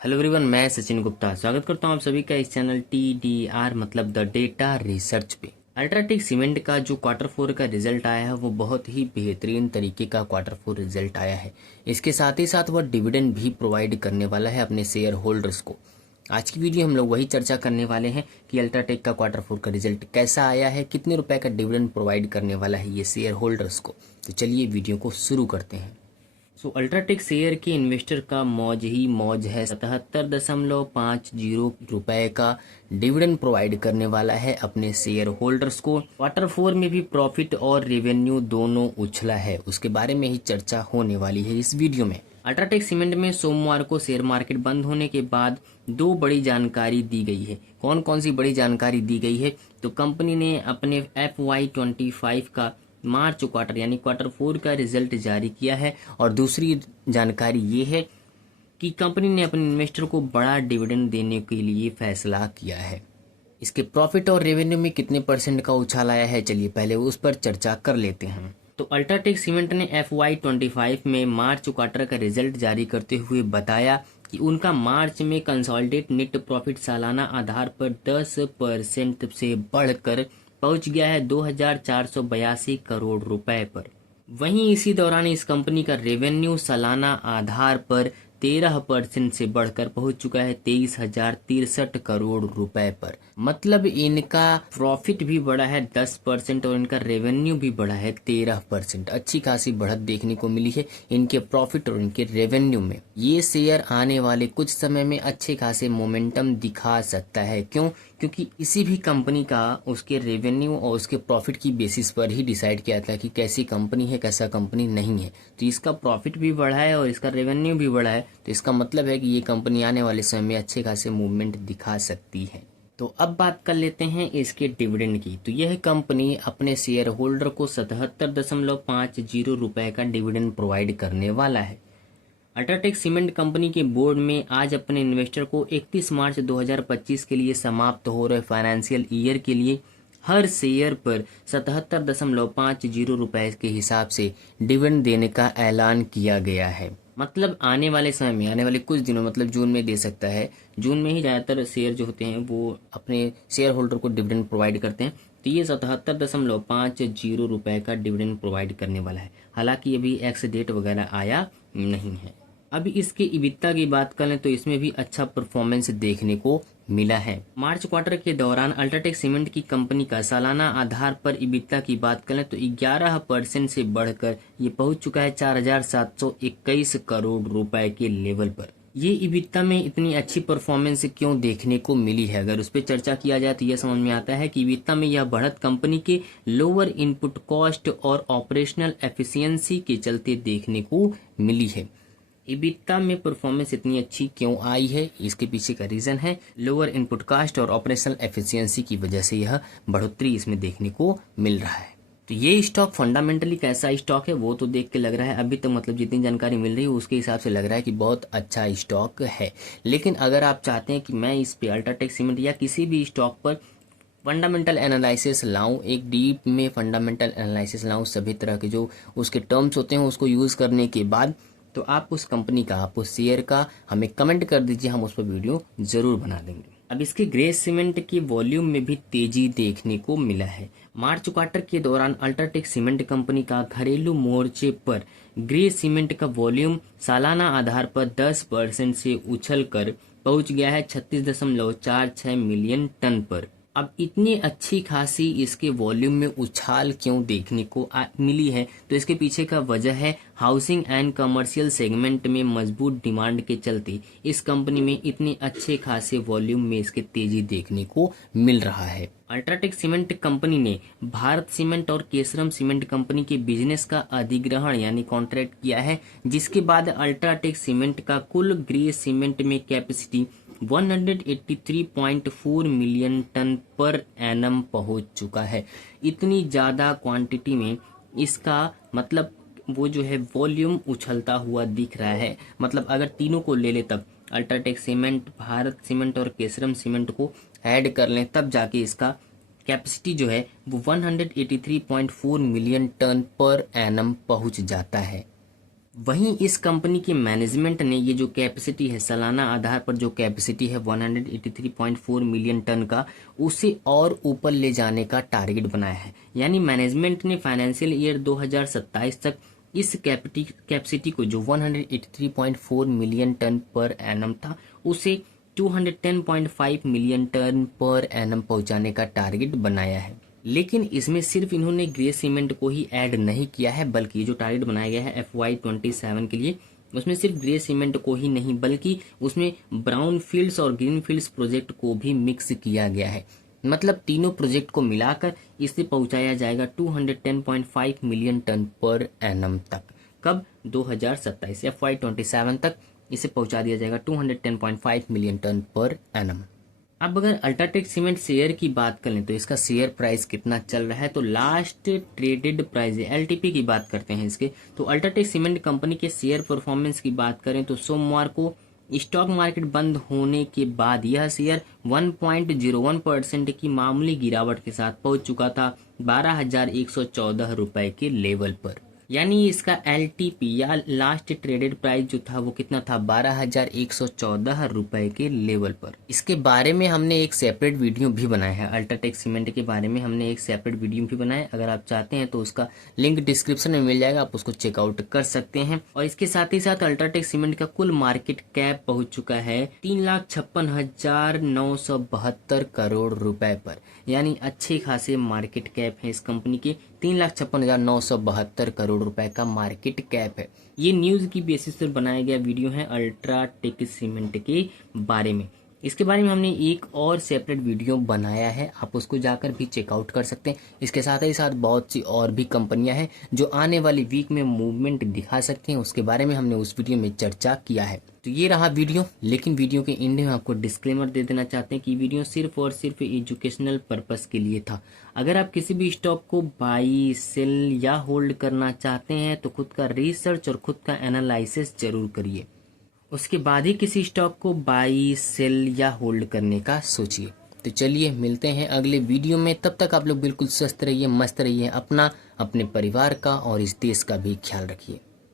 Hello everyone, मैं सचिन गुप्ता स्वागत करता हूं आप सभी का इस चैनल TDR मतलब द डेटा रिसर्च पे। अल्ट्राटेक सीमेंट का जो क्वार्टर 4 का रिजल्ट आया है वो बहुत ही बेहतरीन तरीके का क्वार्टर 4 रिजल्ट आया है। इसके साथ ही साथ वह डिविडेंड भी प्रोवाइड करने वाला है अपने शेयर होल्डर्स को। आज की वीडियो हम लोग वही चर्चा करने वाले हैं कि अल्ट्राटेक का क्वार्टर 4 का रिजल्ट कैसा आया है, कितने रुपए का डिविडेंड प्रोवाइड करने वाला है ये शेयर होल्डर्स को। तो चलिए वीडियो को शुरू करते हैं। अल्ट्राटेक शेयर के इन्वेस्टर का मौज ही मौज है। 77.50 रुपए का डिविडेंड प्रोवाइड करने वाला है अपने शेयर होल्डर्स को। क्वार्टर 4 में भी प्रॉफिट और रेवेन्यू दोनों उछला है, उसके बारे में ही चर्चा होने वाली है इस वीडियो में। अल्ट्राटेक सीमेंट में सोमवार को शेयर मार्केट बंद होने के बाद दो बड़ी जानकारी दी गई है। कौन कौन सी बड़ी जानकारी दी गई है? तो कंपनी ने अपने FY25 का मार्च क्वार्टर यानी क्वार्टर 4 का रिजल्ट जारी किया है। और दूसरी जानकारी ये है कि कंपनी ने अपने इन्वेस्टर को बड़ा डिविडेंड देने के लिए फैसला किया है। इसके प्रॉफिट और रेवेन्यू में कितने % का उछाल आया है, चलिए पहले उस पर चर्चा कर लेते हैं। तो अल्ट्राटेक सीमेंट ने FY25 में मार्च क्वार्टर का रिजल्ट जारी करते हुए बताया कि उनका मार्च में कंसोलिडेट नेट प्रॉफिट सालाना आधार पर 10% से बढ़कर पहुंच गया है 2,482 करोड़ रुपए पर। वहीं इसी दौरान इस कंपनी का रेवेन्यू सालाना आधार पर 13% से बढ़कर पहुंच चुका है 23,063 करोड़ रुपए पर। मतलब इनका प्रॉफिट भी बढ़ा है 10% और इनका रेवेन्यू भी बढ़ा है 13%। अच्छी खासी बढ़त देखने को मिली है इनके प्रॉफिट और इनके रेवेन्यू में। ये शेयर आने वाले कुछ समय में अच्छे खासे मोमेंटम दिखा सकता है। क्यों? क्योंकि किसी भी कंपनी का उसके रेवेन्यू और उसके प्रॉफिट की बेसिस पर ही डिसाइड किया था कि कैसी कंपनी है, कैसा कंपनी नहीं है। तो इसका प्रॉफिट भी बढ़ा है और इसका रेवेन्यू भी बढ़ा है, तो इसका मतलब है कि ये कंपनी आने वाले समय में अच्छे खासे मूवमेंट दिखा सकती है। तो अब बात कर लेते हैं इसके डिविडेंड की। तो यह कंपनी अपने शेयर होल्डर को 77.50 रुपए का डिविडेंड प्रोवाइड करने वाला है। अल्ट्राटेक सीमेंट कंपनी के बोर्ड में आज अपने इन्वेस्टर को 31 मार्च 2025 के लिए समाप्त हो रहे फाइनेंशियल ईयर के लिए हर शेयर पर 77.50 रुपए के हिसाब से डिविडेंड देने का ऐलान किया गया है। मतलब आने वाले समय में, आने वाले कुछ दिनों, मतलब जून में दे सकता है। जून में ही ज़्यादातर शेयर जो होते हैं वो अपने शेयर होल्डर को डिविडेंड प्रोवाइड करते हैं। तो ये 77.50 रुपए का डिविडेंड प्रोवाइड करने वाला है। हालांकि अभी एक्स डेट वगैरह आया नहीं है। अभी इसके इबिट्डा की बात करें तो इसमें भी अच्छा परफॉर्मेंस देखने को मिला है। मार्च क्वार्टर के दौरान अल्ट्राटेक सीमेंट की कंपनी का सालाना आधार पर इबिट्डा की बात करें तो 11% से बढ़कर ये पहुंच चुका है 4,721 करोड़ रुपए के लेवल पर। ये इबिट्डा में इतनी अच्छी परफॉर्मेंस क्यों देखने को मिली है, अगर उस पर चर्चा किया जाए तो यह समझ में आता है कि इबिट्डा में यह बढ़त कंपनी के लोअर इनपुट कॉस्ट और ऑपरेशनल एफिशिएंसी के चलते देखने को मिली है। इबिट्डा में परफॉर्मेंस इतनी अच्छी क्यों आई है, इसके पीछे का रीजन है लोअर इनपुट कास्ट और ऑपरेशनल एफिशिएंसी की वजह से यह बढ़ोतरी इसमें देखने को मिल रहा है। तो ये स्टॉक फंडामेंटली कैसा स्टॉक है वो तो देख के लग रहा है अभी तक, मतलब जितनी जानकारी मिल रही है उसके हिसाब से लग रहा है कि बहुत अच्छा स्टॉक है। लेकिन अगर आप चाहते हैं कि मैं इस पे अल्ट्राटेक सीमेंट या किसी भी स्टॉक पर फंडामेंटल एनालिसिस लाऊं, एक डीप में फंडामेंटल एनालिसिस लाऊं, सभी तरह के जो उसके टर्म्स होते हैं उसको यूज करने के बाद, तो आप उस कंपनी का, आप उस शेयर का हमें कमेंट कर दीजिए, हम उस पर वीडियो जरूर बना देंगे। अब इसके ग्रे सीमेंट की वॉल्यूम में भी तेजी देखने को मिला है। मार्च क्वार्टर के दौरान अल्ट्राटेक सीमेंट कंपनी का घरेलू मोर्चे पर ग्रे सीमेंट का वॉल्यूम सालाना आधार पर 10% से उछलकर पहुंच गया है 36.46 मिलियन टन पर। अब इतनी अच्छी खासी इसके वॉल्यूम में उछाल क्यों देखने को मिली है, तो इसके पीछे का वजह है हाउसिंग एंड कमर्शियल सेगमेंट में मजबूत डिमांड के चलते इस कंपनी में इतने अच्छे खासे वॉल्यूम में इसके तेजी देखने को मिल रहा है। अल्ट्राटेक सीमेंट कंपनी ने भारत सीमेंट और केसरम सीमेंट कंपनी के बिजनेस का अधिग्रहण यानी कॉन्ट्रैक्ट किया है, जिसके बाद अल्ट्राटेक सीमेंट का कुल ग्रे सीमेंट में capacity 183.4 million ton per annum पहुंच चुका है। इतनी ज़्यादा क्वांटिटी में इसका मतलब वो जो है वॉल्यूम उछलता हुआ दिख रहा है। मतलब अगर तीनों को ले ले तब अल्ट्राटेक सीमेंट, भारत सीमेंट और केसरम सीमेंट को ऐड कर लें तब जाके इसका कैपेसिटी जो है वो 183.4 मिलियन टन पर एनम पहुंच जाता है। वहीं इस कंपनी की मैनेजमेंट ने ये जो कैपेसिटी है, सालाना आधार पर जो कैपेसिटी है 183.4 मिलियन टन का, उसे और ऊपर ले जाने का टारगेट बनाया है। यानी मैनेजमेंट ने फाइनेंशियल ईयर 2027 तक इस कैपेसिटी को जो 183.4 मिलियन टन पर एनम था, उसे 210.5 मिलियन टन पर एनम पहुंचाने का टारगेट बनाया है। लेकिन इसमें सिर्फ इन्होंने ग्रे सीमेंट को ही ऐड नहीं किया है, बल्कि जो टारगेट बनाया गया है FY27 के लिए, उसमें सिर्फ ग्रे सीमेंट को ही नहीं बल्कि उसमें ब्राउन फील्ड्स और ग्रीन फील्ड्स प्रोजेक्ट को भी मिक्स किया गया है। मतलब तीनों प्रोजेक्ट को मिलाकर इसे पहुंचाया जाएगा 210.5 मिलियन टन पर एनम तक। कब? 2027 FY27 तक इसे पहुंचा दिया जाएगा 210.5 मिलियन टन पर एनम। अब अगर अल्ट्राटेक सीमेंट शेयर की बात करें तो इसका शेयर प्राइस कितना चल रहा है, तो लास्ट ट्रेडेड प्राइस LTP की बात करते हैं इसके, तो अल्ट्राटेक सीमेंट कंपनी के शेयर परफॉर्मेंस की बात करें तो सोमवार को स्टॉक मार्केट बंद होने के बाद यह शेयर 1.01% की मामूली गिरावट के साथ पहुंच चुका था 12,114 रुपए के लेवल पर। यानी इसका LTP या लास्ट ट्रेडेड प्राइस जो था वो कितना था, 12,114 रुपए के लेवल पर। इसके बारे में हमने एक सेपरेट वीडियो भी बनाया है, अल्ट्राटेक सीमेंट के बारे में हमने एक सेपरेट वीडियो भी बनाया है। अगर आप चाहते हैं तो उसका लिंक डिस्क्रिप्शन में मिल जाएगा, आप उसको चेकआउट कर सकते हैं। और इसके साथ ही साथ अल्ट्राटेक सीमेंट का कुल मार्केट कैप पहुंच चुका है 3,56,972 करोड़ रुपए पर। यानी अच्छे खासे मार्केट कैप है इस कंपनी के, 3,56,972 करोड़ रुपए का मार्केट कैप है। ये न्यूज की बेसिस पर बनाया गया वीडियो है अल्ट्राटेक सीमेंट के बारे में। इसके बारे में हमने एक और सेपरेट वीडियो बनाया है, आप उसको जाकर भी चेकआउट कर सकते हैं। इसके साथ ही साथ बहुत सी और भी कंपनियां हैं जो आने वाली वीक में मूवमेंट दिखा सकती हैं, उसके बारे में हमने उस वीडियो में चर्चा किया है। तो ये रहा वीडियो, लेकिन वीडियो के एंड में आपको डिस्क्लेमर दे देना चाहते हैं कि वीडियो सिर्फ और सिर्फ एजुकेशनल पर्पस के लिए था। अगर आप किसी भी स्टॉक को बाई, सेल या होल्ड करना चाहते हैं तो खुद का रिसर्च और खुद का एनालिसिस जरूर करिए, उसके बाद ही किसी स्टॉक को बाई, सेल या होल्ड करने का सोचिए। तो चलिए मिलते हैं अगले वीडियो में, तब तक आप लोग बिल्कुल स्वस्थ रहिए, मस्त रहिए, अपना, अपने परिवार का और इस देश का भी ख्याल रखिए।